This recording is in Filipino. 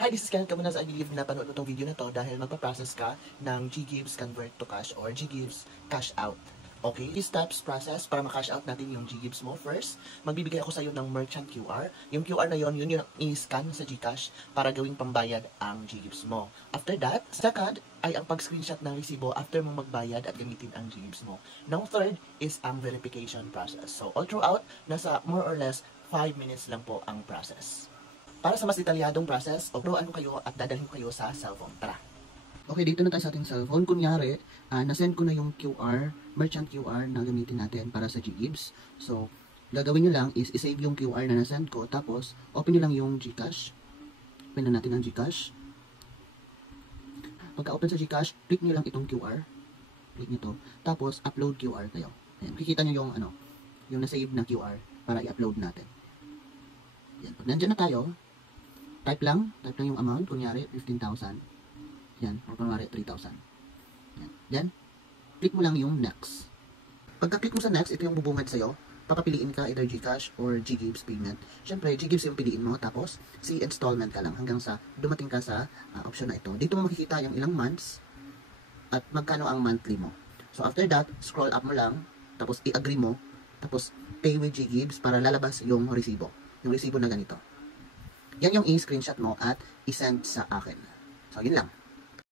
Hi, this is Kenneth Camunas. I believe na panood mo itong video na to dahil magpa-process ka ng GGives Convert to Cash or GGives Cash Out. Okay, these steps process para ma-cash out natin yung GGives mo. First, magbibigay ako sa iyo ng merchant QR. Yung QR na yun yung i-scan sa GCash para gawing pambayad ang GGives mo. After that, second ay ang pag-screenshot ng resibo after mo magbayad at gamitin ang GGives mo. Now, third is ang verification process. So, all throughout, nasa more or less 5 minutes lang po ang process. Para sa mas detalyadong process, turuan ko kayo at dadalhin ko kayo sa cellphone. Tara! Okay, dito na tayo sa ating cellphone. Kunyari, nasend ko na yung QR, merchant QR na gamitin natin para sa GGives. So, gagawin nyo lang is isave yung QR na nasend ko. Tapos, open nyo lang yung GCash. Open na natin ang GCash. Pagka-open sa GCash, click nyo lang itong QR. Click nyo to. Tapos, upload QR kayo. Ayan, kikita nyo yung, yung nasave na QR para i-upload natin. Ayan, pag nandyan na tayo, type lang yung amount, kunyari 15,000. Yan, o kunyari 3,000. Yan. Then, click mo lang yung next. Pagka-click mo sa next, ito yung bubungad sa'yo. Papapiliin ka either GCash or GGives payment. Siyempre, GGives yung piliin mo, tapos si installment ka lang hanggang sa dumating ka sa option na ito. Dito mo makikita yung ilang months at magkano ang monthly mo. So, after that, scroll up mo lang, tapos i-agree mo, tapos pay with GGives para lalabas yung resibo. Yung resibo na ganito. Yan yung i-screenshot mo at i-send sa akin. So, yun lang.